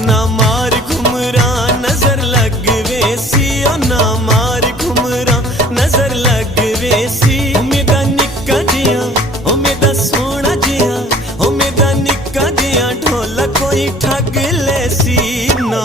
ना मार घुमरा नजर लग वेसी, ओ ना मार घुमरा नजर लग वेसी। मेरा निक्का जिया ओ मेरा सोना जिया, ओ मेरा निक्का जिया ढोला कोई ठग लेसी। ना